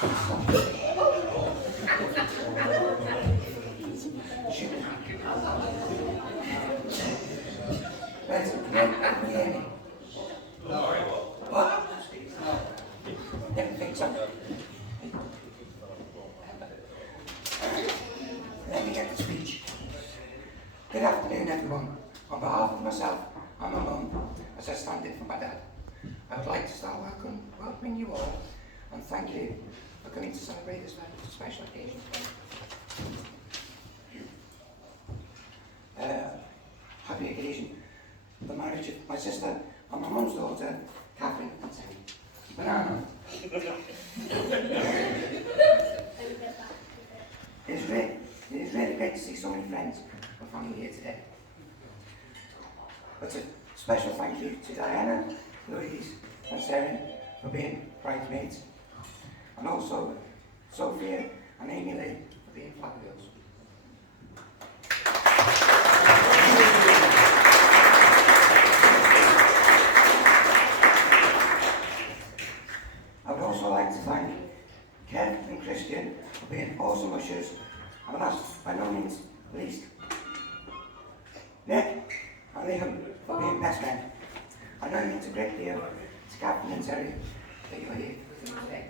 What? Didn't think so. Let me get the speech. Good afternoon, everyone. On behalf of myself and my mum, as I stand in for my dad, I would like to start welcoming you all and thank you for coming to celebrate this very special occasion. Happy occasion, the marriage of my sister and my mum's daughter, Catherine and Terry. Banana. It is really great to see so many friends and family here today. But a special thank you to Diana, Louise and Sarah for being bridesmaids, and also Sophia and Amy Lee for being flag girls. I would also like to thank Kev and Christian for being awesome ushers, and last by no means least, Nick and Liam for being best men. I know it means a great deal to Catherine and Terry that you're here with me today.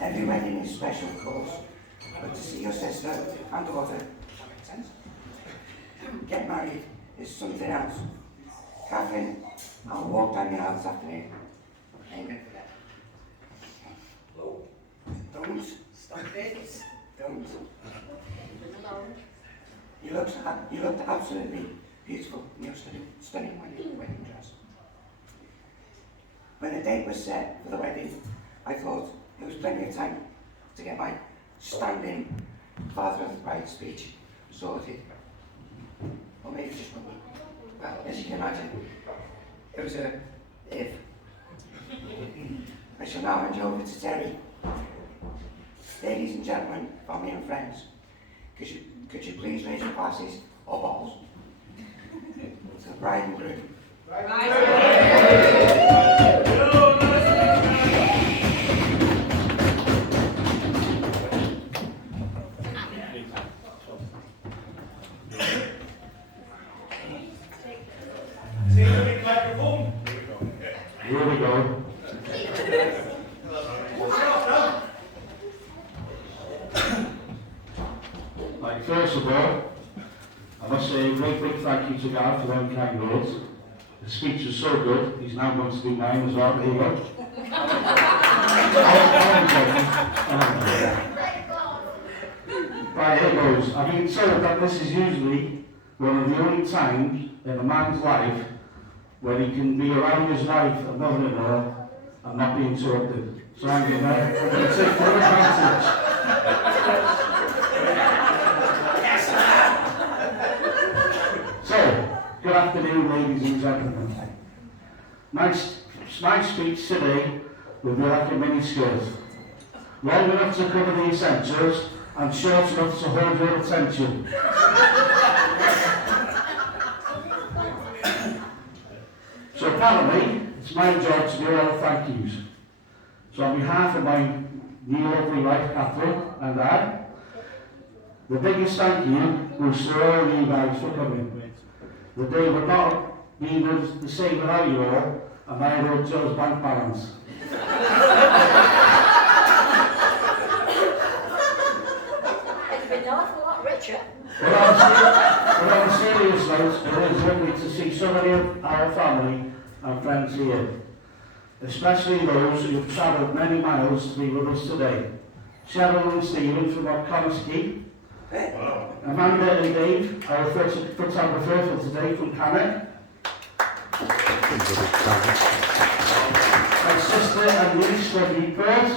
Every wedding is special, of course, but to see your sister and daughter, that makes sense, get married is something else. Catherine, I'll walk down the aisle this afternoon. I ain't going to forget. Don't. Stop it. Don't. You looked absolutely beautiful in your stunning wedding dress. When the date was set for the wedding, I thought there was plenty of time to get my standing father of the bride speech sorted. Or maybe just one. Well, as you can imagine, it was a if. I shall now hand you over to Terry. Ladies and gentlemen, family and friends, could you please raise your glasses or bottles to the bride and groom. Here we go. Like, first of all, I must say a great big thank you to Gareth for them kind words. The speech was so good, he's now going to do mine as well. There you go. Right, here goes. I've been told that this is usually one of the only times in a man's life where he can be around his wife and mother-in-law and not be interrupted. So I'm going to take full advantage. So, good afternoon, ladies and gentlemen. My speech today will be like a mini-skirt. Long enough to cover the essentials and short enough to hold your attention. So apparently, it's my job to do all the thank yous. So on behalf of my new lovely wife, Catherine, and I, the biggest thank you goes to all you guys for coming. The day would not be the same without you all, and I wrote Joe's bank balance. It's been an awful lot richer. But on a serious note, it is lovely to see so many of our family and friends here, especially those who have travelled many miles to be with us today. Cheryl and Stephen from O'Connor, Amanda and Dave, our photographer for today from Cannock, my sister and niece from Newport,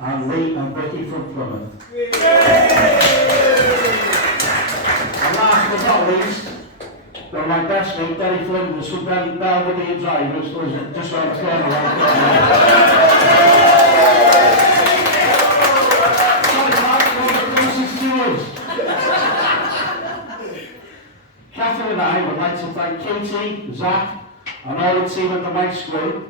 and Lee and Becky from Plymouth. And last but not least, well, my best mate, Derry Flinders from Belvedere Drivers, was just around the corner right there. and I would like to thank Katie, Zach, and all the team at the Mike's Grill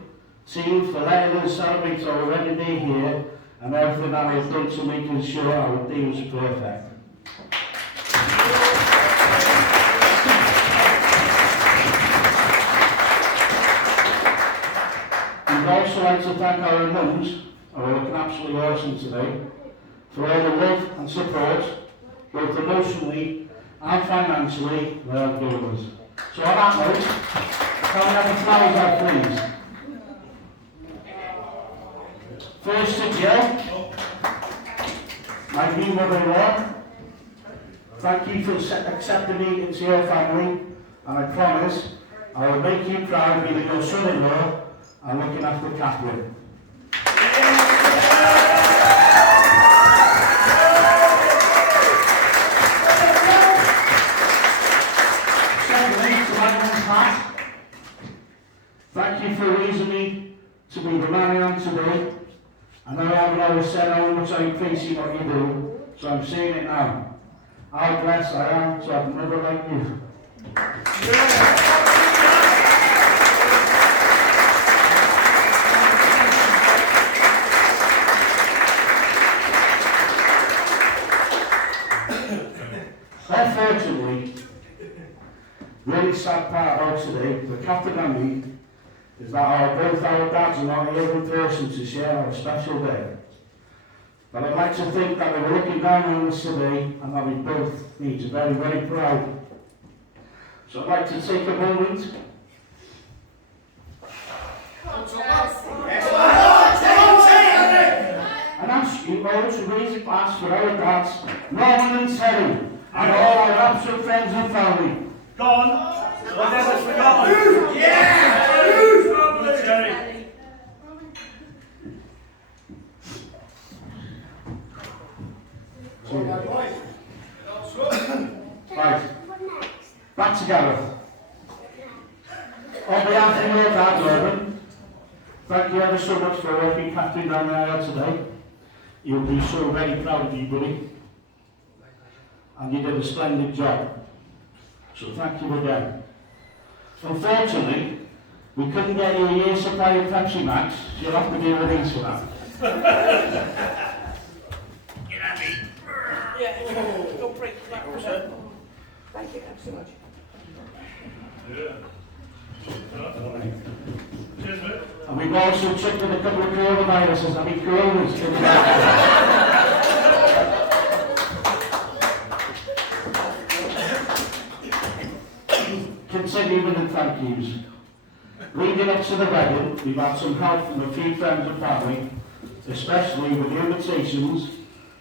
team for letting us celebrate our wedding day here and everything that I have done to making sure our day was perfect. We'd also like to thank our mums, who are looking absolutely awesome today, for all the love and support, both emotionally and financially, they have given us. So on that note, can we have the flowers out, please? First to Jill, my new mother-in-law. Thank you for accepting me into your family, and I promise I will make you proud being your son-in-law and looking after Catherine. Secondly, to my mum's hat, thank you for raising me to be the man I am today. I know I haven't always said how much I appreciate what you do, so I'm saying it now. How blessed I am to have a mother like you. Unfortunately, really sad part about today for Catherine and me is that both our dads are not here in person to share our special day. But I'd like to think that they were looking down on us today and that we both need to be very, very proud. So I'd like to take a moment and ask you all to raise a glass for our dads, Norman and Terry, and all our absolute friends and family. Go on. Whatever's forgotten. Yeah! Terry. Right. Back to Gareth. On behalf of your dad, Norman, thank you ever so much for working Catherine down the aisle today. You'll be so very proud of you, buddy. And you did a splendid job. So thank you again. Unfortunately, we couldn't get you a year's supply of Pepsi Max, so you'll have to deal with these for that. Get at me. Don't break the back. Thank you so much. Yeah. Cheers, mate. And we've also checked in a couple of coronaviruses, I mean coronas. Continuing with the thank yous. Leading up to the wedding, we've had some help from a few friends and family, especially with the invitations,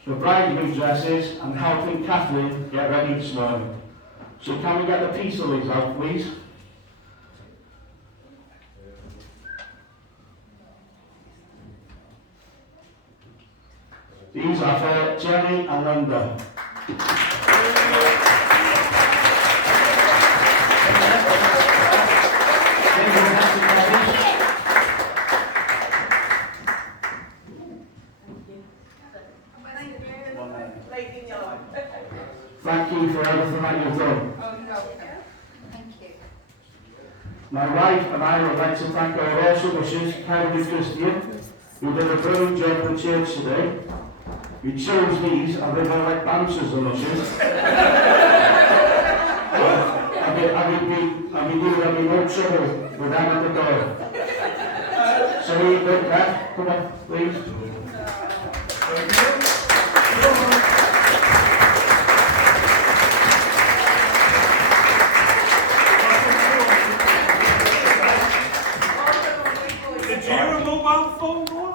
the bridesmaid dresses, and helping Catherine get ready this morning. So can we get the piece of these out, please? These are for Jenny and Linda. Thank you for everything that you've done. Thank you. My wife and I would like to thank our awesome wishes, Karen and Christian, who did a brilliant job in the church today. You chose these, and they're more like bouncers than ushers. I mean, you would have no trouble with them at the door. So you go, Beth, come on, please. Did you have a mobile phone, boy?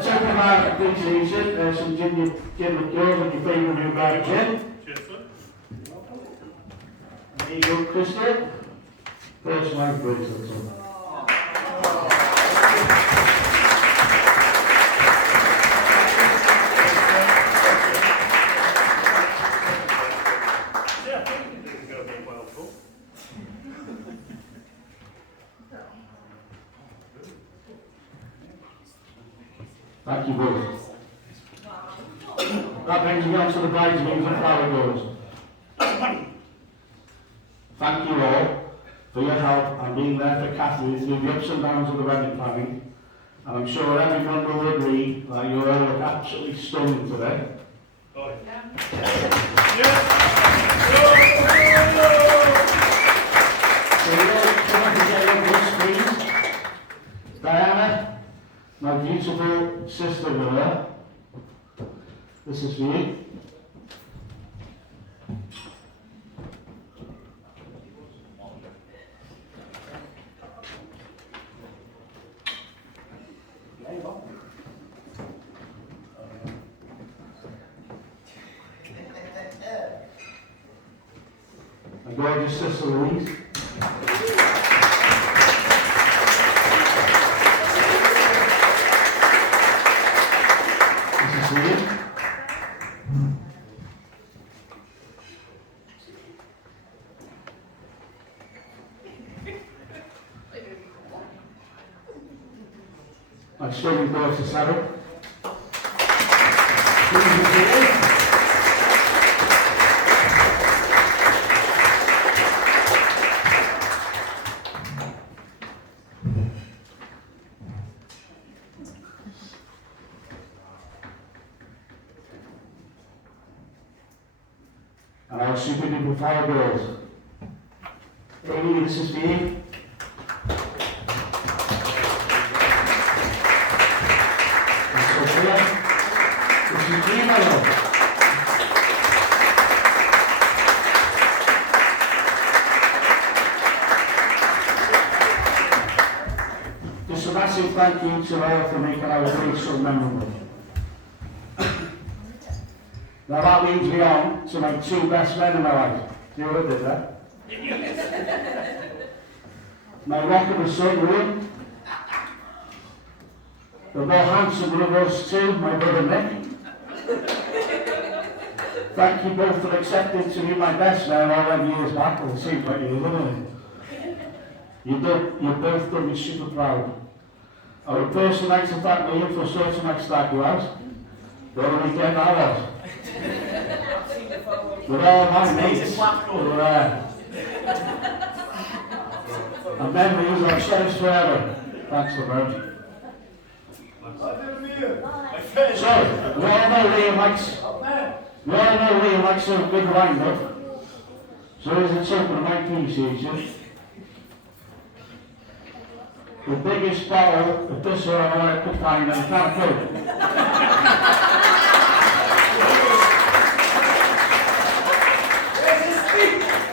Supermarket appreciation, some gin and yours and your favourite new bag gin. Cheers, sir. There you go, Christian. Personalised bracelets on. Yeah, I think it's going to be well full. Thank you both. That brings me on to the bridesmaids and flower girls. thank you all for your help and being there for Catherine through the ups and downs of the wedding planning. And I'm sure everyone will agree that you all look absolutely stunning today. Oh, So you all come on together this please. Diana, my beautiful sister Willa, this is for you. My gorgeous sister Louise. This is for you. My stunning daughter Sarah. This is for you. And our super duper fire girls. Amy, this is for you. And Sophia, this is for you, my love. Just a massive thank you to all for making our day so memorable. Now that leads me on to my two best men in my life. Do you know what I did there? My rock of a son, William. The more handsome of us two, my brother Nick. Thank you both for accepting to be my best man all them years back. Well, it seems like you, doesn't it? You both done me super proud. I would personally like to thank Liam for sorting my stag was. The only weekend I was. With all my mates who were there. And memories I've cherished forever. Thanks for that. So, we all know Liam likes a big wind-up. So here's a token of my appreciation. The biggest bottle of this I could find and can't cook.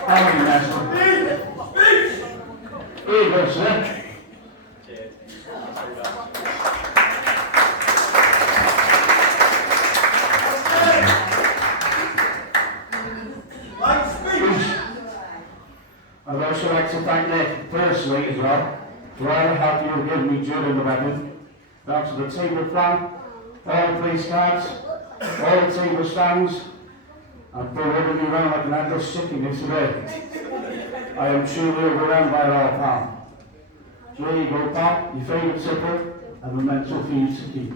How many mess Here you go, sir. I'd also like to thank Nick personally as well for all the help you have given me during the wedding. Down to the table plan, all the place cards, all the table stands, and for running me around like an endless chicken here today. I am truly overwhelmed by it all, pal. So there you go, pal, your favourite tipper and a mental for you to keep.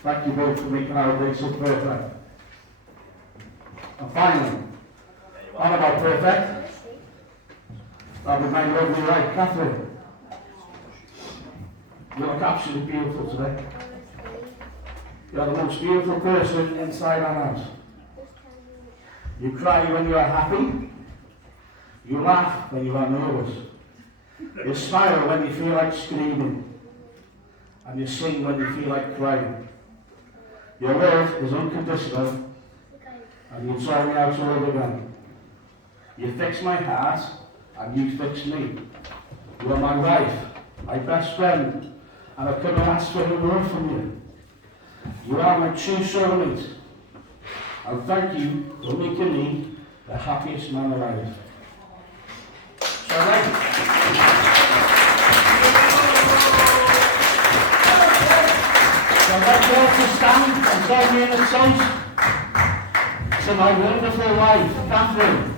Thank you both for making our day so perfect. And finally, on about perfect, that'll be my lovely wife, Catherine. You look absolutely beautiful today. You're the most beautiful person inside our house. You cry when you are happy. You laugh when you are nervous. You smile when you feel like screaming. And you sing when you feel like crying. Your love is unconditional, and you taught me how to love again. You fix my heart, and you fix me. You are my wife, my best friend, and I couldn't ask for any more from you. You are my true soulmate, and thank you for making me the happiest man alive. So let's all to stand and join me in the toast to my wonderful wife, Catherine.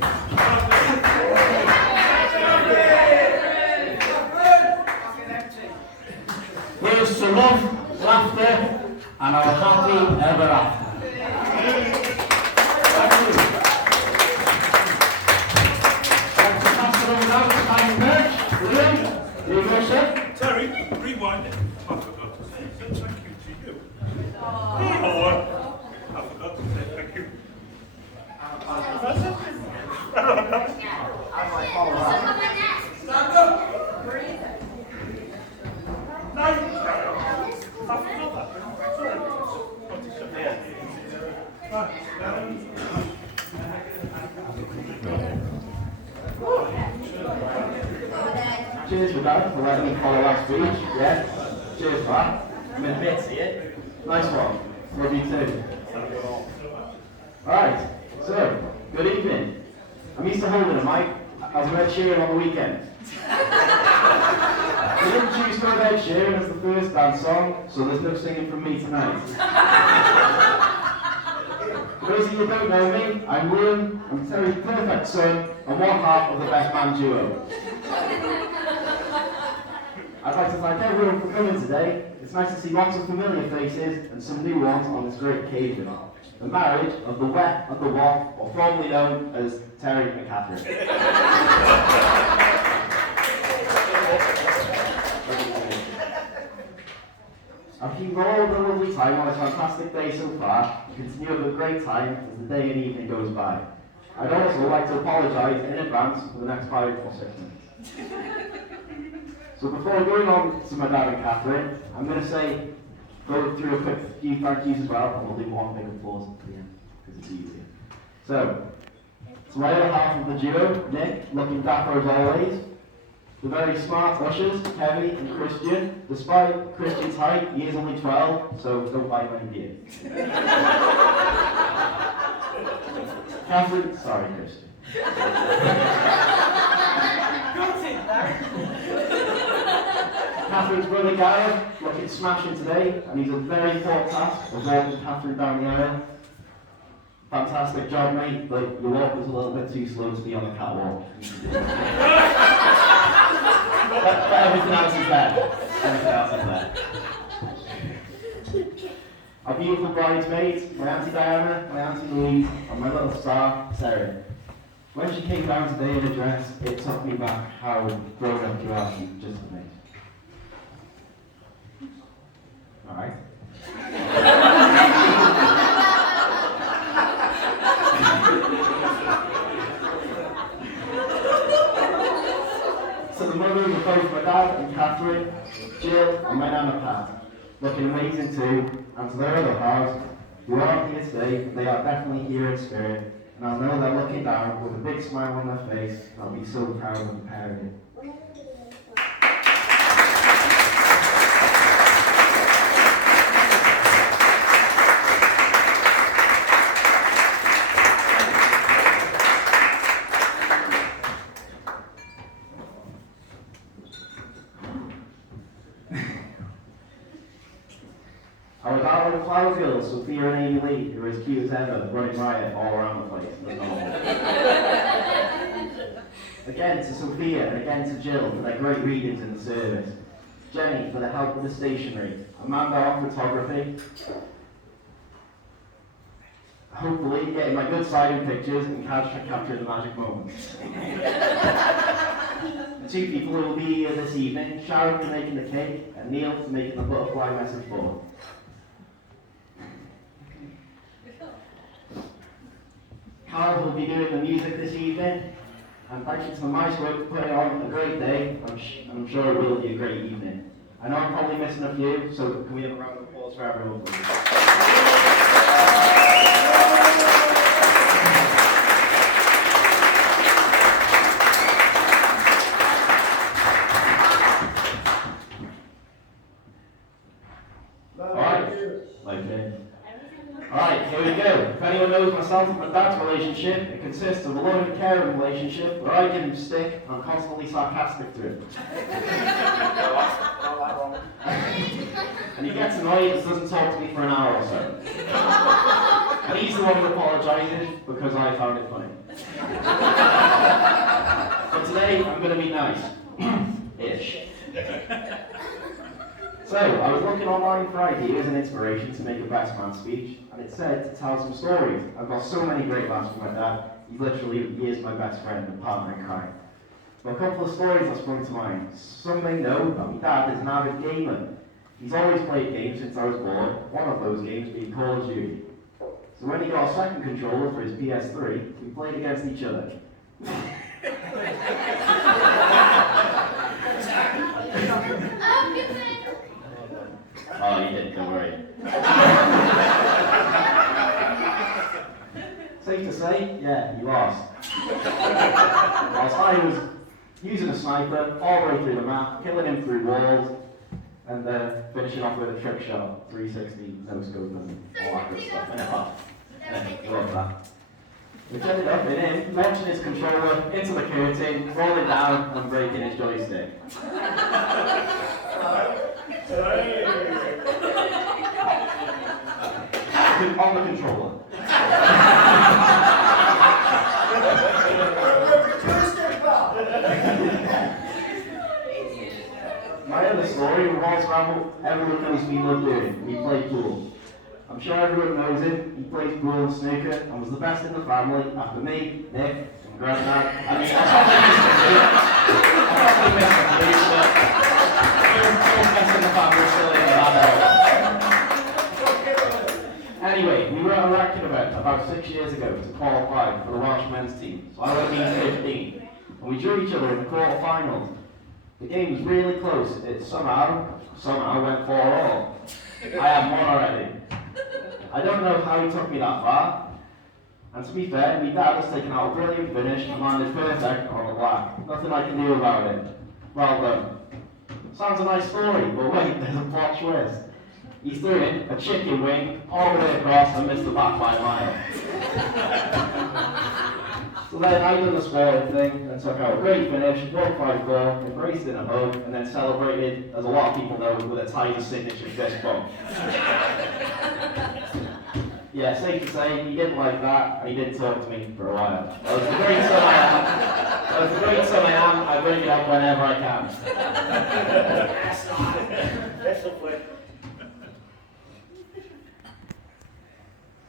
Here's to love, laughter, and our happy ever after. Thank you. Like to pass it on now to my merch. William, here you go, sir. Terry, rewind it. I forgot to say thank you to you. Oh, I forgot to say thank you. No, I forgot that. Sorry. Cheers for that, for letting me follow that speech. Yeah. Cheers for that. I'm in a bit, see it? Nice one. Love you too. Alright, so, good evening. I'm used to holding a mic as I'm Ed Sheeran on the weekend. We didn't choose to have Ed Sheeran as the first dance song, so there's no singing from me tonight. For those of you who don't know me, I'm Liam, I'm Terry's perfect son, and one half of the best man duo. I'd like to thank everyone for coming today. It's nice to see lots of familiar faces and some new ones on this great occasion. The marriage of the Wet and the Waff, or formerly known as Terry and Catherine. I hope you've all had a lovely time on this fantastic day so far, and continue to have a great time as the day and evening goes by. I'd also like to apologise in advance for the next 5 or 6 minutes. So before going on to my dad and Catherine, I'm going to go through a quick few thank yous as well, and we'll do one big applause at the end, because it's easier. So, to my other half of the duo, Nick, looking dapper as always. The very smart ushers, Kevin and Christian. Despite Christian's height, he is only 12, so don't buy him any beer. Catherine, sorry, Christian. Catherine's brother Gareth, looking smashing today, and he's a very important task of walking Catherine down the aisle. Fantastic job, mate, but your walk was a little bit too slow to be on the catwalk. but everything else is there. Everything else is there. Our beautiful bridesmaids, my Auntie Diana, my Auntie Louise, and my little star, Sarah. When she came down today in a dress, it took me back how grown up you are, just a minute. Alright. So the mothers of both my dad and Catherine, Jill and my nana Pat, looking amazing too, and to their other halves, who aren't here today, but they are definitely here in spirit, and I know they're looking down with a big smile on their face, and I'll be so proud of the pair of you. Our darling flower girls, Sophia and Amy Lee, who are as cute as ever, running riot all around the place. Again to Sophia and again to Jill for their great readings in the service. Jenny for the help with the stationery. Amanda on photography. Hopefully getting my good side in pictures and capturing the magic moments. The 2 people who will be here this evening, Sharon for making the cake and Neil for making the butterfly message board. Carl will be doing the music this evening, and thank you to the maestro for putting on a great day. I'm sure it will be a great evening. I know I'm probably missing a few, so can we have a round of applause for everyone, please? Alright, here we go. If anyone knows myself and my dad's relationship, it consists of a loving and caring relationship where I give him stick and I'm constantly sarcastic to him. And he gets annoyed and doesn't talk to me for an hour or so. And he's the one who apologises watching because I found it funny. But today, I'm going to be nice. Ish. So, I was looking online for ideas and inspiration to make a best man speech, and it said to tell some stories. I've got so many great laughs from my dad. He is my best friend and partner in crime. But a couple of stories that sprung to mind. Some may know that my dad is an avid gamer. He's always played games since I was born, one of those games being Call of Duty. So when he got a second controller for his PS3, we played against each other. Oh, you didn't, don't worry. Safe to say, yeah, you lost. Whilst I was using a sniper all the way through the map, killing him through walls, and finishing off with a trick shot, 360, no scope, and all that good stuff. I love that. Which ended up in him launching his controller into the curtain, rolling down, and breaking his joystick. On the controller. My other story revolves around what everyone knows we love doing. We play pool. I'm sure everyone knows him. He plays pool and snooker and was the best in the family after me, Nick, and Granddad. I mean, I'm probably missing Luke, but still best in the family, still in the Anyway, we were at a racquet event about 6 years ago to qualify for the Welsh men's team. So I would have been 15. And we drew each other in the quarterfinals. The game was really close. It somehow went 4-all. I had one already. I don't know how he took me that far. And to be fair, my dad has taken out a brilliant finish and landed perfect on the black. Nothing I can do about it. Well done. Sounds a nice story, but wait, there's a plot twist. He threw in a chicken wing all the way across and missed the back by a mile. So then I did the sporting thing and took out a great finish, won 5-4, embraced in a hug, and then celebrated, as a lot of people know, with a Tiger signature fist bump. Yeah, safe to say, he didn't like that, and he didn't talk to me for a while. That was the great son I am. That was the great son I am. I bring it up whenever I can.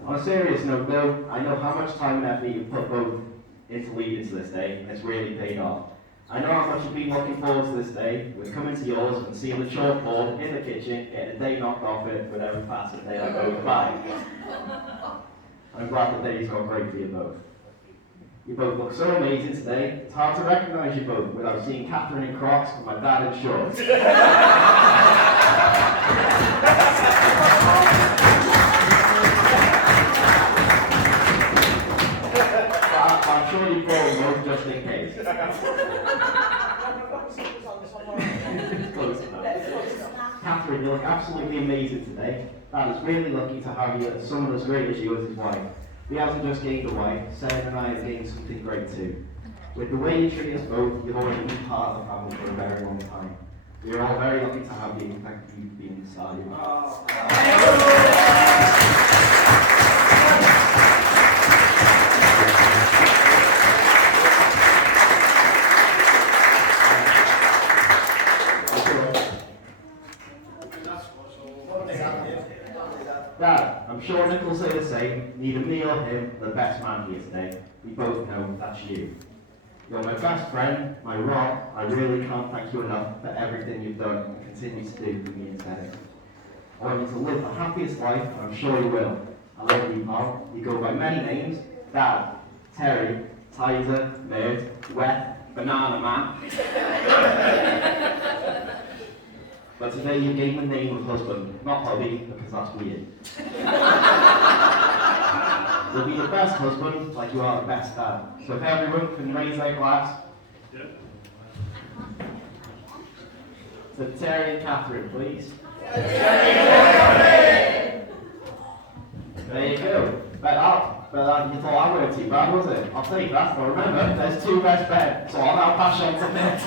On a serious note though, I know how much time and effort you've put both into leading to this day, and it's really paid off. I know how much you've been looking forward to this day, with coming to yours and seeing the chalkboard in the kitchen, getting a day knocked off it with every passing day that goes by. I'm glad the day's gone great for you both. You both look so amazing today, it's hard to recognise you both without seeing Catherine in Crocs and my dad in shorts. I'm sure you brought them both just in case. Close enough. Catherine, you look absolutely amazing today. Dad is really lucky to have you as someone as great as you as his wife. He hasn't just gained a wife, Sarah and I have gained something great too. With the way you treat us both, you've already been part of the family for a very long time. We are all very lucky to have you, and thank you for being inside of Dad, I'm sure Nick will say the same. Neither me or him, the best man here today. We both know that's you. You're my best friend, my rock. I really can't thank you enough for everything you've done and continue to do for me and Terry. I want you to live the happiest life, and I'm sure you will. I love you, pal. You go by many names: Dad, Terry, Tizer, Nerd, Wet, Banana Man. But today you gave the name of husband, not hubby, because that's weird. You'll be the best husband, like you are the best dad. So if everyone can raise their glass. Yeah. So Terry and Catherine, please. There you go. Bet you thought I weren't too bad, was it? I'll take that, but remember, there's two best beds, so I'll now pass you on to Nick.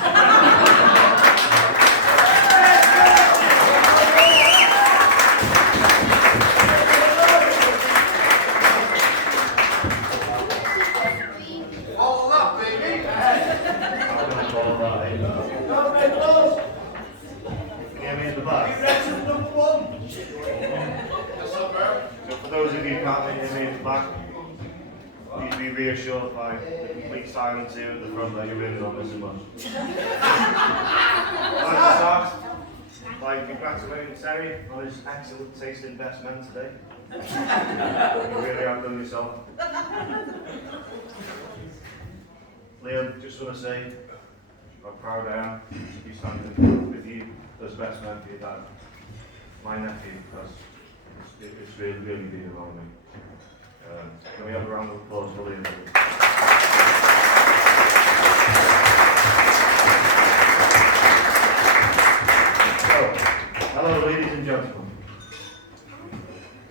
of you can't hear me at the back, you'd be reassured by the complete silence here at the front that you're really not missing much. I'd like to start by congratulating Terry on his excellent taste in best men today. You really have done yourself. Liam, just want to say how proud I am to be standing with you as best man for your dad, my nephew, because it's really been around me. Can we have a round of applause for Liam? So, hello ladies and gentlemen.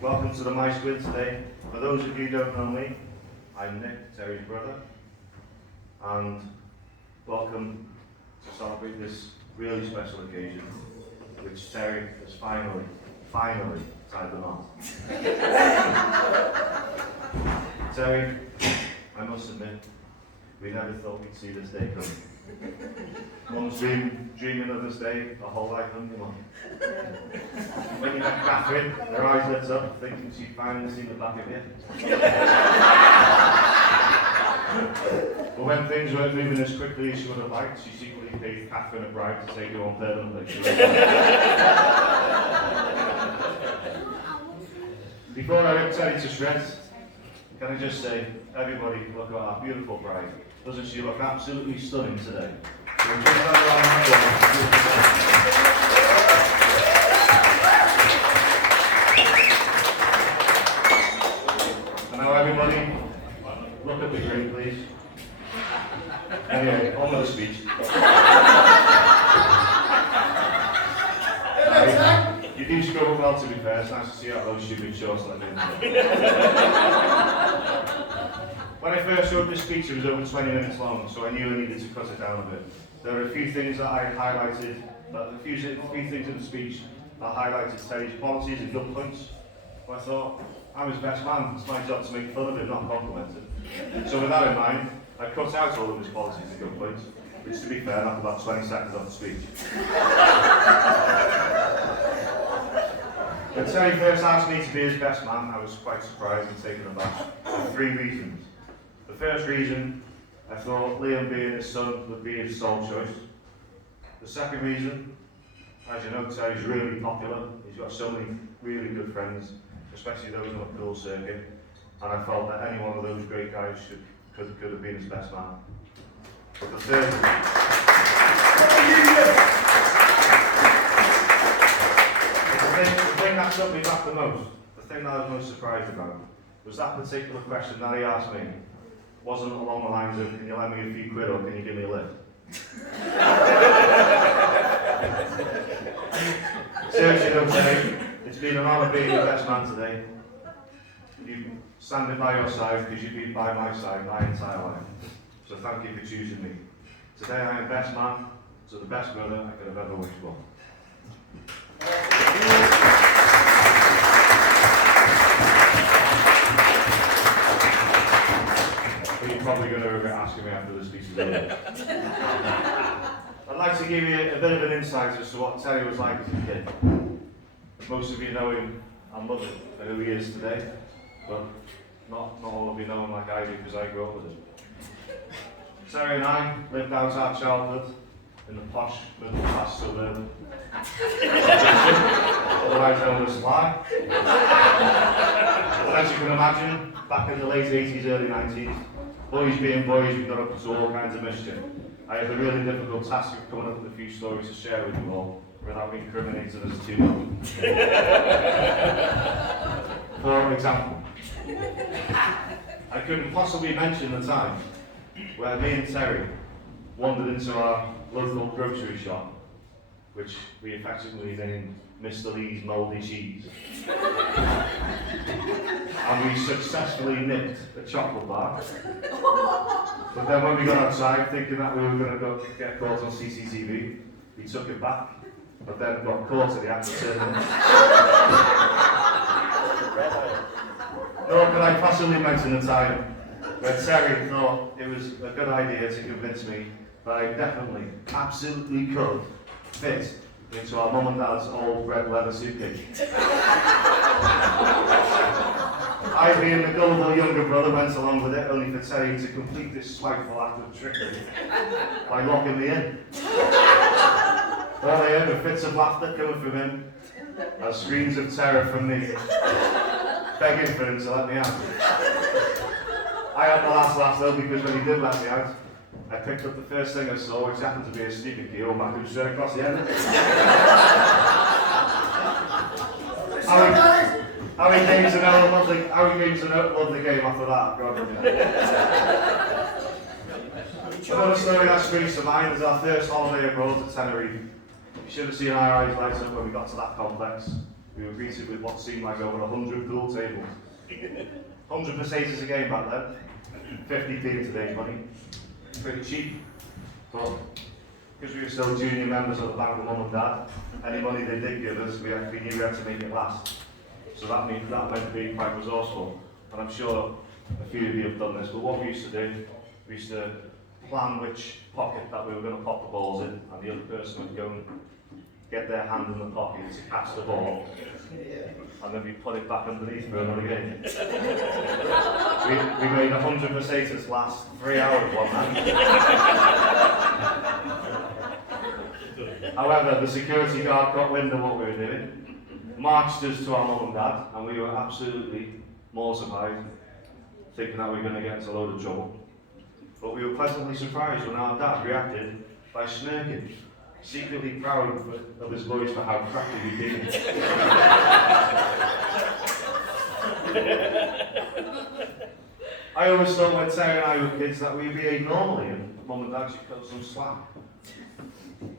Welcome to the My Squid today. For those of you who don't know me, I'm Nick, Terry's brother, and welcome to celebrate this really special occasion, which Terry has finally tied the knot. Terry, I must admit, we never thought we'd see this day coming. Mum's been dreaming of this day the whole life, haven't you, Mum? When you met Catherine, her eyes lit up, thinking she'd finally seen the back of you. But when things weren't moving as quickly as she would have liked, she secretly paid Catherine a bribe to take her on permanently. Before I rip Terry to shreds, can I just say, everybody, look at our beautiful bride. Doesn't she look absolutely stunning today? So just have a round of applause. And now everybody, look at the green, please. Anyway, on with the speech. You do struggle well, to be fair. It's nice to see how those stupid shorts let in. When I first wrote this speech, it was over 20 minutes long, so I knew I needed to cut it down a bit. There were a few things that I highlighted, a few things in the speech that highlighted Terry's qualities and good points. But I thought, I'm his best man. It's my job to make fun of him, not compliment him. So with that in mind, I cut out all of his qualities and good points, which, to be fair, knocked about 20 seconds off the speech. When Terry first asked me to be his best man, I was quite surprised and taken aback for 3 reasons. The first reason, I thought Liam being his son would be his sole choice. The second reason, as you know, Terry's really popular. He's got so many really good friends, especially those on the pool circuit, and I felt that any one of those great guys could have been his best man. But the third the thing that took me back the most, the thing that I was most surprised about, was that particular question that he asked me wasn't along the lines of, can you lend me a few quid or can you give me a lift? Seriously though, Terry, it's been an honour being your best man today. You've standing by your side because you've been by my side my entire life. So thank you for choosing me. Today I am best man, so the best brother I could have ever wished for. But you're probably going to regret asking me after this speech is over. I'd like to give you a bit of an insight as to what Terry was like as a kid. Most of you know him and love him for who he is today, but not all of you know him like I do because I grew up with him. Terry and I lived out our childhood in the posh, middle-class suburb, otherwise known as Sly. But as you can imagine, back in the late 80s, early 90s, boys being boys, we got up to all kinds of mischief. I had the really difficult task of coming up with a few stories to share with you all, without being incriminated as too young. For example, I couldn't possibly mention the time where me and Terry wandered into our local grocery shop, which we affectionately named Mr. Lee's Mouldy Cheese. And we successfully nipped a chocolate bar. But then when we got outside, thinking that we were going to go get caught on CCTV, we took it back, but then got caught at the act of turning. Nor could I possibly mention the time where Terry thought it was a good idea to convince me that I definitely, absolutely could fit into our mum and dad's old red leather suitcase. I, being the gullible younger brother, went along with it, only for Terry to complete this spiteful act of trickery by locking me in. All I heard were fits of laughter coming from him, and screams of terror from me, begging for him to let me out. I had the last laugh though, because when he did let me out, I picked up the first thing I saw, which happened to be a sneaker key or back straight across the end. Harry King's another lovely game after that. God, another story that springs to mind is our first holiday abroad to Tenerife. You should have seen our eyes light up when we got to that complex. We were greeted with what seemed like over 100 pool tables. 100 pesetas a game back then. 50p in today's money. Pretty cheap. But because we were still junior members of the bank with mum and dad, any money they did give us, we knew we had to make it last. So that meant being quite resourceful. And I'm sure a few of you have done this, but what we used to do, we used to plan which pocket that we were going to pop the balls in, and the other person would go and get their hand in the pocket to catch the ball, and then we put it back underneath for another game. we made 100 pesetas last 3 hours one night. However, the security guard got wind of what we were doing, marched us to our mum and dad, and we were absolutely mortified, thinking that we were going to get into a load of trouble. But we were pleasantly surprised when our dad reacted by smirking, secretly proud of his boys for how crappy we did. I always thought when Terry and I were kids that we behaved normally and mum and dad should cut some slack.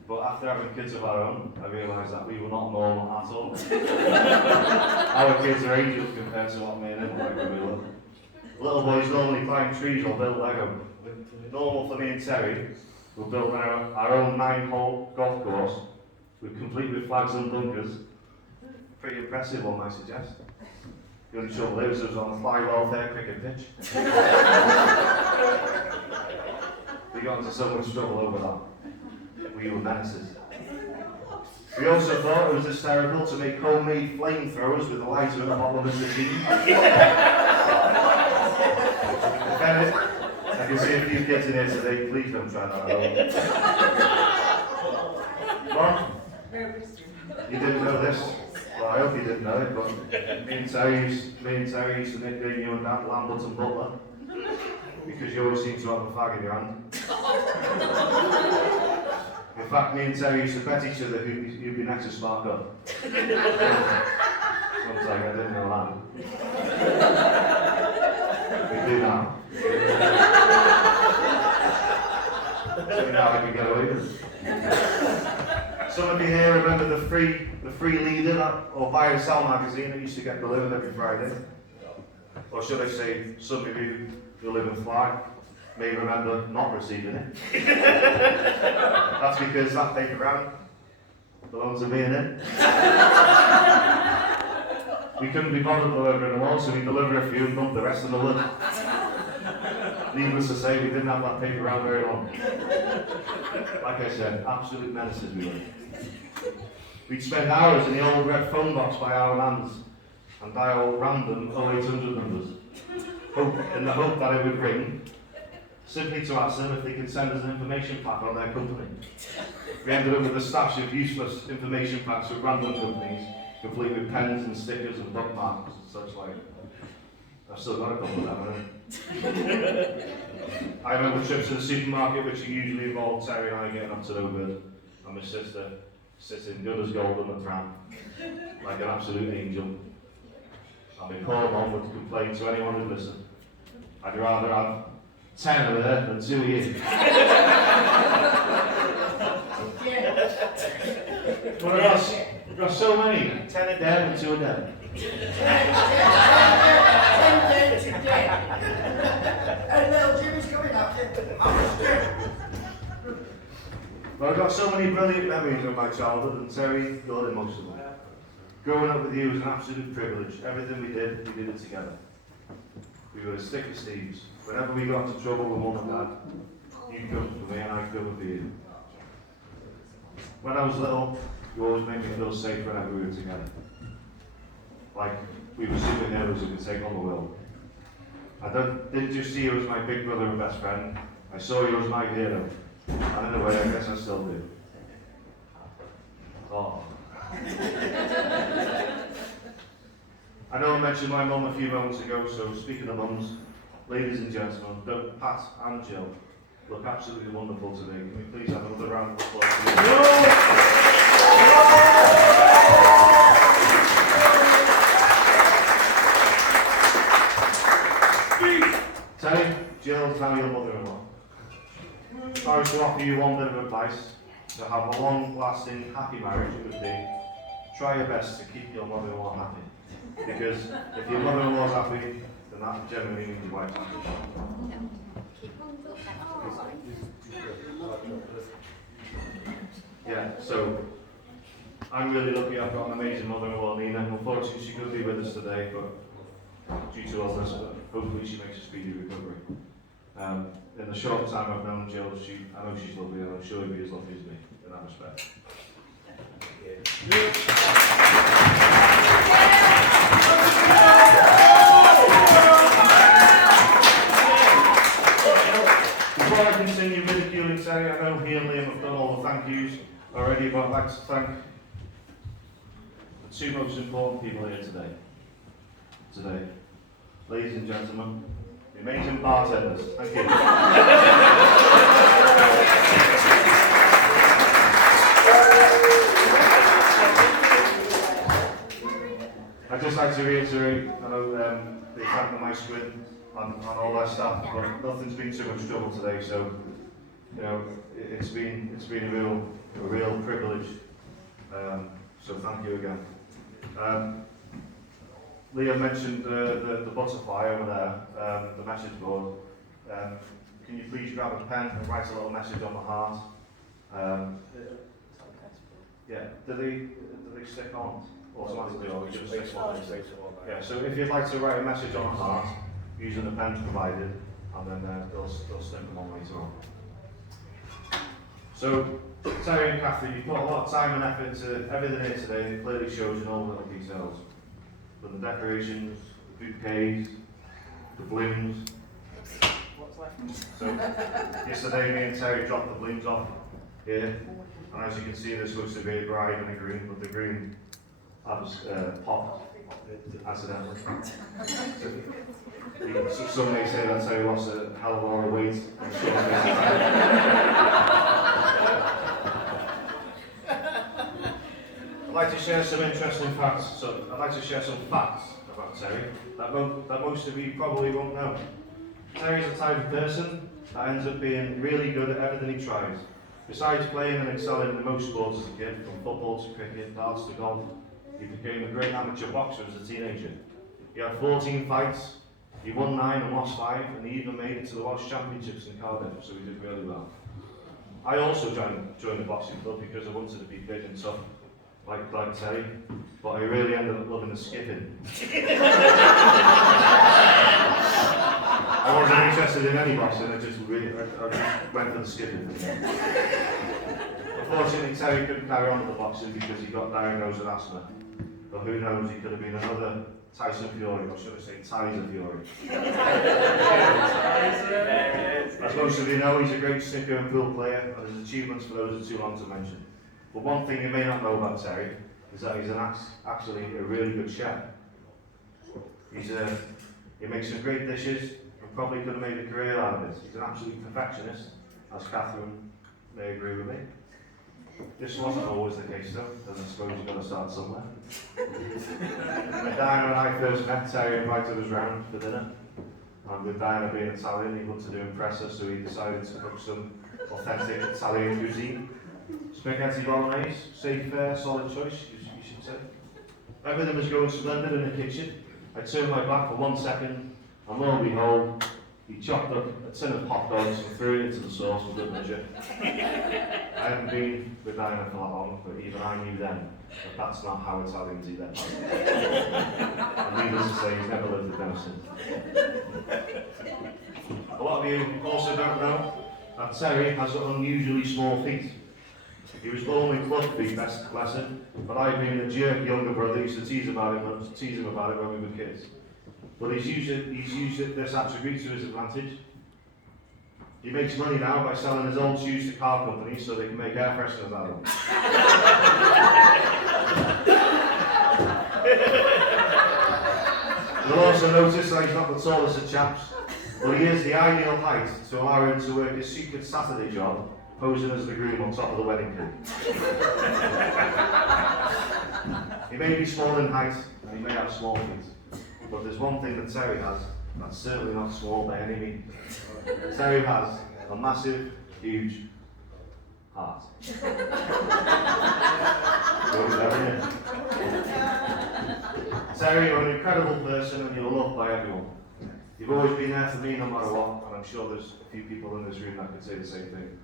But after having kids of our own, I realised that we were not normal at all. Our kids are angels compared to what me and him like when we were. Little boys normally climb trees or build Lego. Normal for me and Terry, we'll build our own 9-hole golf course, complete with flags and bunkers. Pretty impressive, one might suggest. The only trouble is it was on a fly welfare cricket pitch. We got into so much trouble over that. We were menaces. We also thought it was hysterical to make homemade flamethrowers with a lighter and a bottle of nicotine. I can see a few kids in here today, please don't try that at home. What? You didn't know this? Well, I hope you didn't know it, but me and Terry used to nickname you and Dad Lambert and Butler, because you always seem to have a fag in your hand. In fact, me and Terry used to bet each other who'd be next to spark up. I was like, I didn't know that. We do now. So now we can get away with it. Some of you here remember the free leader or buy and sell magazine that used to get delivered every Friday. Or should I say, some of you who live in Fly may remember not receiving it. That's because that paper round belongs to me and him. We couldn't be bothered delivering them all, so we delivered a few and dumped the rest in the wood. Needless to say, we didn't have that paper round very long. Like I said, absolute menaces we were. We'd spend hours in the old red phone box by our lands and dial random 0800 numbers, in the hope that it would ring, simply to ask them if they could send us an information pack on their company. We ended up with a stash of useless information packs with random companies, complete with pens and stickers and bookmarks and such like. I've still got a couple of them, I remember trips to the supermarket, which usually involved Terry and I getting up to no good, and my sister sitting good as gold on the tram, like an absolute angel. And my poor mum would complain to anyone who'd listen. I'd rather have 10 of her than 2 of you. We've got so many, 10 are dead and 2 are dead. And little Jimmy's coming after. Well, I've got so many brilliant memories of my childhood, and Terry, you're in most of them. Growing up with you was an absolute privilege. Everything we did it together. We were as thick as thieves. Whenever we got into trouble with mum and dad, you'd come for me and I'd come for you. When I was little, you always made me feel safe whenever we were together. Like we were superheroes who could take on the world. didn't just see you as my big brother and best friend, I saw you as my hero. And in a way, I guess I still do. Oh. I know I mentioned my mum a few moments ago, so speaking of mums, ladies and gentlemen, both Pat and Jill look absolutely wonderful today. Can we please have another round of applause for you? Terry, Jill's now your mother-in-law. If I was to offer you one bit of advice to have a long-lasting, happy marriage, it would be try your best to keep your mother-in-law happy. Because if your mother-in-law's happy, then that generally means your wife's happy. Yeah, so I'm really lucky I've got an amazing mother-in-law, Nina. Unfortunately, she could be with us today, but due to illness, but hopefully she makes a speedy recovery. In the short time I've known Jill, I know she's lovely, and I'm sure she'll be as lovely as me in that respect. Before I continue ridiculing Terry, I know he and Liam have done all the thank yous already, but I'd like to thank the two most important people here today. Ladies and gentlemen, the amazing bartenders. Thank you. I'd just like to reiterate, I know they thank the Mice Squid and all their staff, but nothing's been too much trouble today, so you know it's been a real privilege. So thank you again. Liam mentioned the butterfly over there, the message board. Can you please grab a pen and write a little message on the heart? Yeah, do they stick on automatically, or just stick on? Yeah, so if you'd like to write a message on a heart using the pens provided, and then they'll stick them on later on. So, Terry and Kathy, you put a lot of time and effort into everything here today, and it clearly shows in all the little details. From the decorations, the bouquets, the balloons. What's left? So, yesterday me and Terry dropped the balloons off here, and as you can see there's supposed to be a bride and a groom, but the groom has popped accidentally. So, some may say that Terry lost a hell of a lot of weight. I'd like to share some interesting facts. So I'd like to share some facts about Terry that most of you probably won't know. Terry's the type of person that ends up being really good at everything he tries. Besides playing and excelling in most sports as a kid, from football to cricket, darts to golf, he became a great amateur boxer as a teenager. He had 14 fights, he won 9 and lost 5, and he even made it to the Welsh Championships in Cardiff, so he did really well. I also joined the boxing club because I wanted to be big and tough, like Terry, but I really ended up loving the skipping. I wasn't interested in any boxing, I just went for the skipping. Unfortunately, Terry couldn't carry on with the boxing because he got diagnosed with asthma. But who knows, he could have been another Tyson Fury, or should I say Tyson Fury. As most of you know, he's a great snooker and pool player, and his achievements for those are too long to mention. But one thing you may not know about Terry is that he's actually a really good chef. He makes some great dishes and probably could have made a career out of it. He's an absolute perfectionist, as Catherine may agree with me. This wasn't always the case though, and I suppose you've got to start somewhere. When Diana and I first met, Terry invited us round for dinner. And with Diana being Italian, he wanted to impress us, so he decided to cook some authentic Italian cuisine. Spaghetti bolognese, safe, solid choice, you should say. Everything was going splendid in the kitchen. I turned my back for 1 second, and lo and behold, he chopped up a tin of hot dogs and threw it into the sauce with good measure. I hadn't been with Diana for that long, but even I knew then that that's not how Italians eat their pasta. And needless to say, he's never lived with them since. A lot of you also don't know that Terry has unusually small feet. He was born with club feet, bless him, but I, being a jerk younger brother, used to tease him about it when we were kids. But he's used this attribute to his advantage. He makes money now by selling his old shoes to car companies so they can make air fresheners out of them. You'll also notice that he's not the tallest of chaps, but he is the ideal height to allow him to work his secret Saturday job, posing as the groom on top of the wedding cake. He may be small in height, and he may have small feet, but there's one thing that Terry has that's certainly not small by any means. Terry has a massive, huge heart. Terry, you're an incredible person and you're loved by everyone. You've always been there for me no matter what, and I'm sure there's a few people in this room that could say the same thing.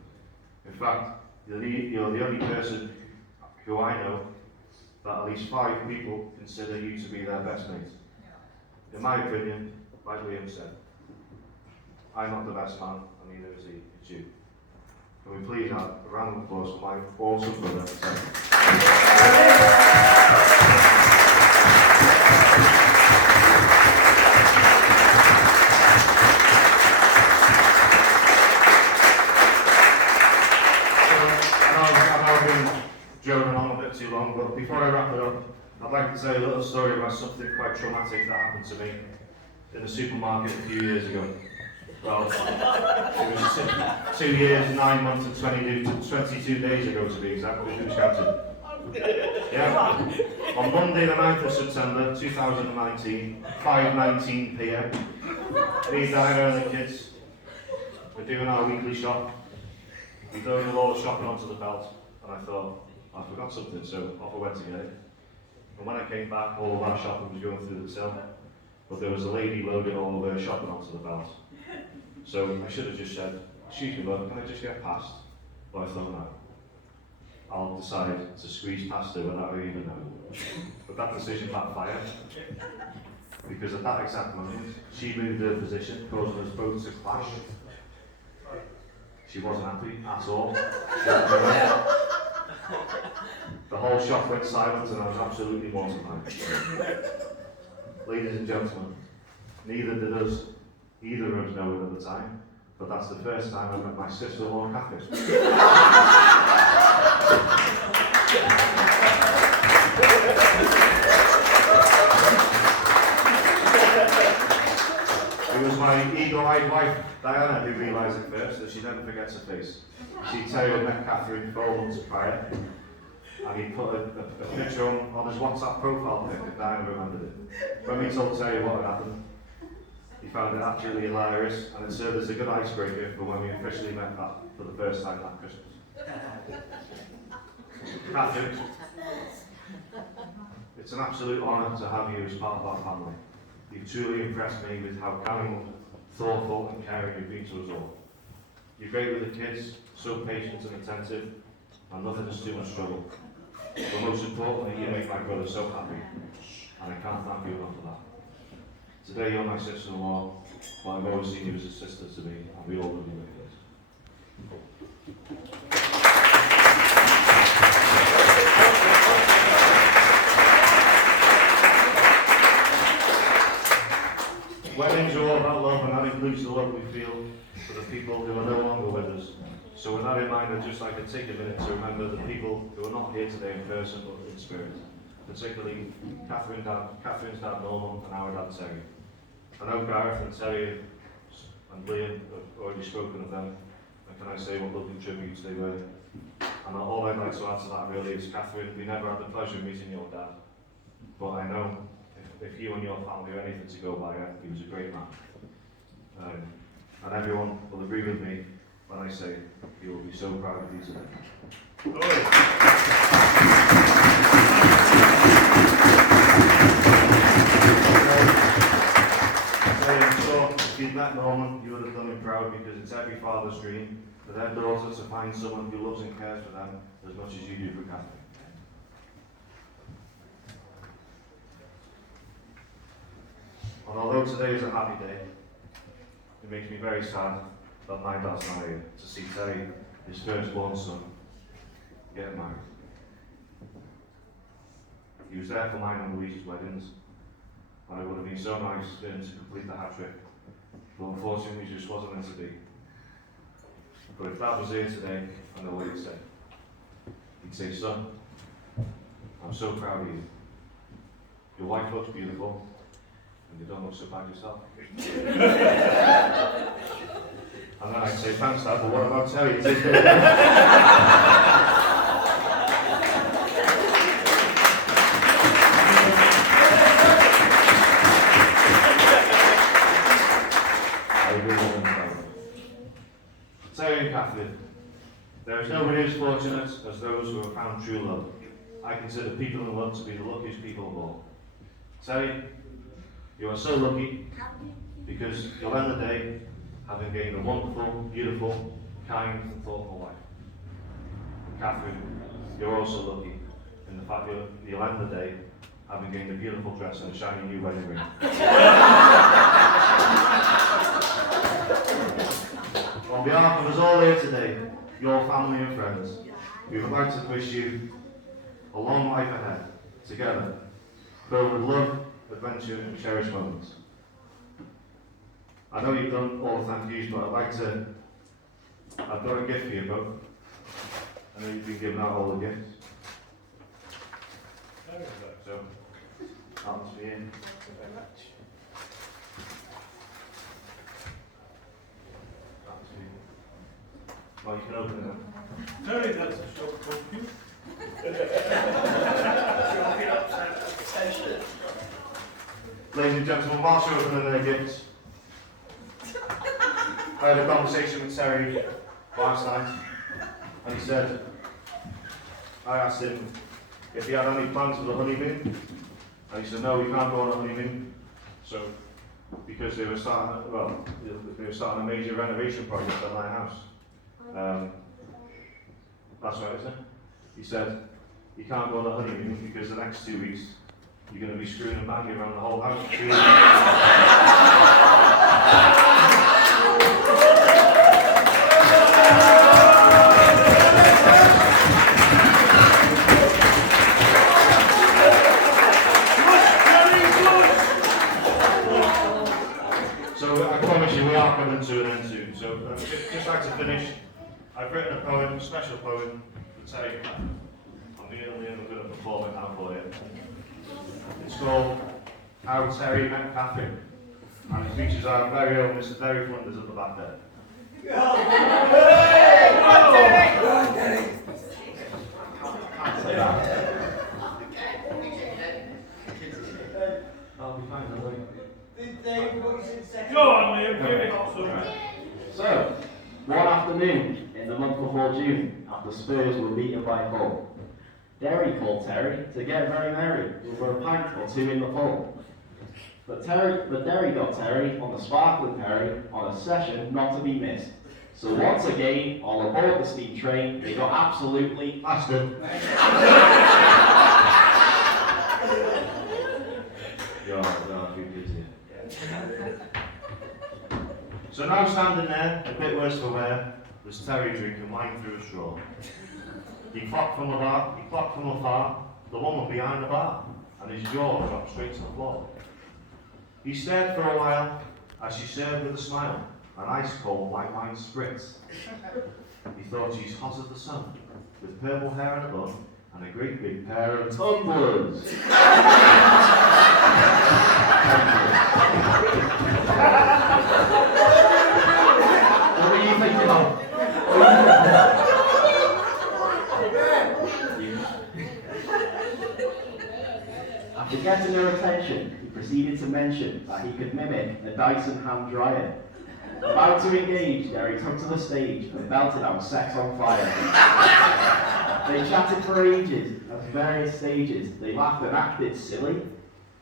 In fact, you're the only person who I know that at least 5 people consider you to be their best mate. In my opinion, like Liam said, I'm not the best man, and neither is he, it's you. Can we please have a round of applause for my awesome brother, Terry. Joking on a bit too long, but before I wrap it up, I'd like to tell you a little story about something quite traumatic that happened to me in a supermarket a few years ago. Well, it was 2 years, 9 months and 22 days ago to be exact, because who's counting? Yeah. On Monday the 9th of September 2019, 5:19 PM, me, Dinah and the kids, we're doing our weekly shop. We loaded all the shopping onto the belt, and I thought, I forgot something, so off I went to get it. And when I came back, all of our shopping was going through the till, but there was a lady loading all of her shopping onto the belt. So I should have just said, excuse me, love, can I just get past? But I thought, no. I'll decide to squeeze past her without her even knowing. But that decision backfired, because at that exact moment, she moved her position, causing us both to clash. She wasn't happy at all. The whole shop went silent and I was absolutely mortified. Ladies and gentlemen, either of us know it at the time, but that's the first time I met my sister-in-law, Catherine. It was my eagle-eyed wife, Diana, who realised at first that she never forgets her face. She'd tell you met Catherine 4 months prior, and he put a picture on his WhatsApp profile pic, and Diana remembered it. When we told Terry what had happened, he found it absolutely hilarious, and it served as a good icebreaker for when we officially met that for the first time that Christmas. Catherine, it's an absolute honour to have you as part of our family. You've truly impressed me with how kind, thoughtful and caring you've been to us all. You're great with the kids, so patient and attentive, and nothing is too much trouble. But most importantly, you make my brother so happy, and I can't thank you enough for that. Today you're my sister-in-law, but I've always seen you as a sister to me, and we all love you like this. Weddings are all about love, and that includes the love we feel for the people who are no longer with us. So with that in mind, I'd just like to take a minute to remember the people who are not here today in person, but in spirit. Particularly Catherine's dad Norman and our dad Terry. I know Gareth and Terry and Liam have already spoken of them, and can I say what lovely tributes they were. And all I'd like to add to that really is, Catherine, we never had the pleasure of meeting your dad, but I know if you and your family are anything to go by, he was a great man. And everyone will agree with me when I say he will be so proud of you today. I'm sure if you'd met Norman, you would have done him proud, because it's every father's dream for their daughter to find someone who loves and cares for them as much as you do for Catherine. And although today is a happy day, it makes me very sad that my dad's not here to see Terry, his firstborn son, get married. He was there for mine and Louise's weddings, and I would have been so nice to complete the hat-trick, but unfortunately it just wasn't meant to be. But if Dad was here today, I know what he'd say. He'd say, son, I'm so proud of you. Your wife looks beautiful, and you don't look so bad yourself. And then I'd say, thanks Dad, but what about Terry? He'd say, Terry and Catherine, there is nobody as fortunate as those who have found true love. I consider people in love to be the luckiest people of all. Terry, you are so lucky because you'll end the day having gained a wonderful, beautiful, kind and thoughtful wife. And Catherine, you're also lucky in the fact that you'll end the day having gained a beautiful dress and a shiny new wedding ring. On behalf of us all here today, your family and friends, we would like to wish you a long life ahead, together, filled with love, adventure and cherished moments. I know you've done all the thank yous, but I've got a gift for you both. I know you've been giving out all the gifts. So, that one's for you. Thank you very much. Well, you can open it up. Very nice to show you. Ladies and gentlemen, whilst you're opening their gifts, I had a conversation with Terry last night, and he said, I asked him if he had any plans for the honeymoon, and he said, no, we can't go on a honeymoon. So, because they were starting a major renovation project on my house. That's right, isn't it? He said, you can't go on a honeymoon because the next 2 weeks you're going to be screwing and banging around the whole house. So I promise you we are coming to an end soon. So just like to finish, I've written a poem, a special poem for Terry. I'm the only one going to perform it now for you. It's called How Terry Met Catherine, and it features our very own Mr. Derry Flinders at the back there. Go on, Derry. Can't say that. I'll be fine, don't worry. Go on, Liam, give it up, son. So, one afternoon in the month before June, after Spurs were beaten by Hull, Derry called Terry to get very merry over a pint or two in the pub. But Derry got Terry on the Sparkling Perry on a session not to be missed. So once again, all aboard the steam train, they got absolutely Aston. You're too busy. So now standing there, a bit worse for wear, was Terry drinking wine through a straw. He clocked from afar, the woman behind the bar, and his jaw dropped straight to the floor. He stared for a while as she served with a smile, an ice-cold white wine spritz. He thought she's hot as the sun, with purple hair and a bun, and a great big pair of tumblers. What were you thinking of? After getting her attention, he proceeded to mention that he could mimic a Dyson hand dryer. About to engage, Derry took to the stage and belted out Sex on Fire. They chatted for ages at various stages. They laughed and acted silly.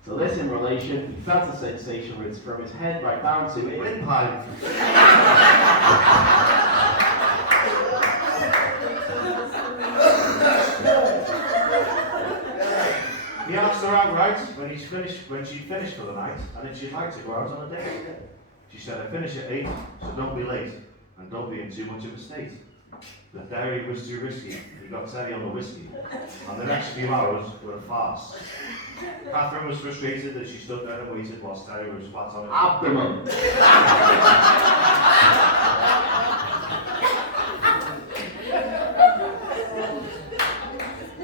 To this in relation, he felt a sensation from his head right down to his windpipe. He asked her outright when she finished for the night, and if she'd like to go out on a date. She said, I finish at 8, so don't be late, and don't be in too much of a state. The but Derry was too risky. He got Terry on the whiskey, and the next few hours were a farce. Catherine was frustrated that she stood there and waited whilst Terry was flat on his Abdomen.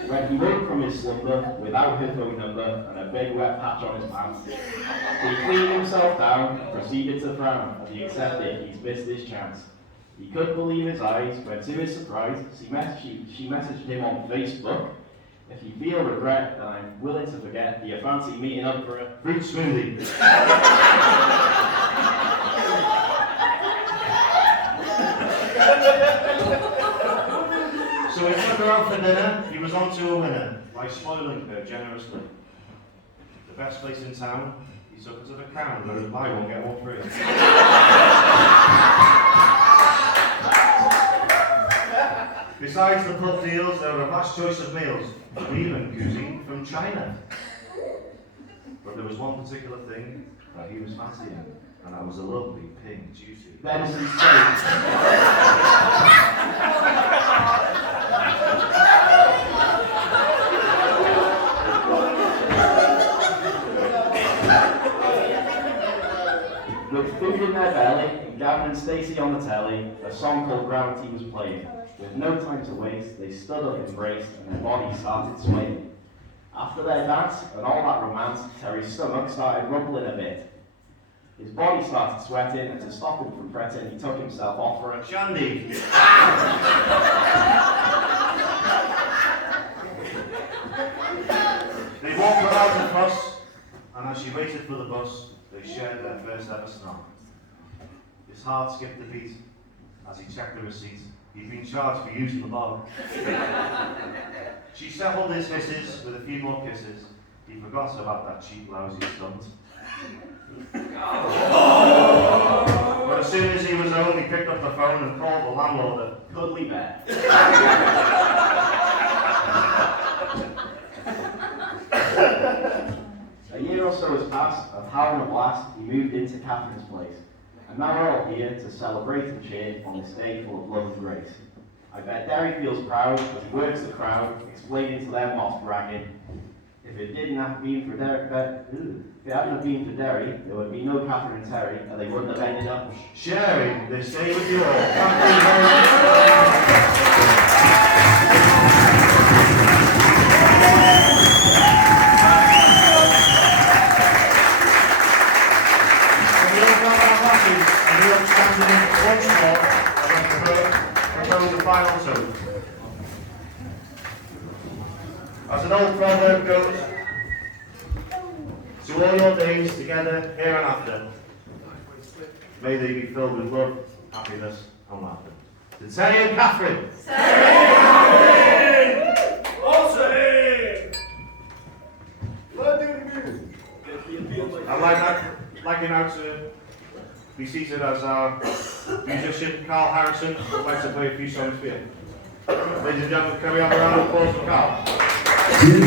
When he woke from his slumber without her phone number and a big wet patch on his pants, he cleaned himself down and proceeded to frown as he accepted he's missed his chance. He couldn't believe his eyes when, to his surprise, she messaged him on Facebook. If you feel regret, then I'm willing to forget. Do you fancy meeting up for a fruit smoothie. So he took her out for dinner. He was on to a winner by spoiling her generously. The best place in town, he took her to the Crown, where it was buy one, get one free. Besides the pub deals, there were a vast choice of meals, even cuisine from China. But there was one particular thing that he was fancying, and that was a lovely, pink, juicy venison steak. With food in their belly, and Gavin and Stacey on the telly, a song called Gravity was playing. With no time to waste, they stood up embraced, and their bodies started swaying. After their dance and all that romance, Terry's stomach started rumbling a bit. His body started sweating, and to stop him from fretting, he took himself off for a shandy. They walked without the fuss, and as she waited for the bus, they shared their first ever snark. His heart skipped a beat as he checked the receipt. He'd been charged for using the bar. She settled his hisses with a few more kisses. He forgot about that cheap, lousy stunt. But as soon as he was home, he picked up the phone and called the landlord a Cuddly bear. A year or so has passed, of howling a blast, he moved into Catherine's place. And now we're all here to celebrate and cheer on this day full of love and grace. I bet Derry feels proud as he works the crowd, explaining to them what's bragging. If it hadn't have been for Derry, there would be no Catherine and Terry, and they wouldn't have ended up sharing this day with you all. Thank you very much. Once more, I'd like to propose the final toast. As an old proverb goes, to all your days together, here and after, may they be filled with love, happiness, and laughter. To Terry and Catherine! I'd like you now to be seated as our musician, Carl Harrison, would like to play a few songs for you. Ladies and gentlemen, can we have a round of applause for Carl?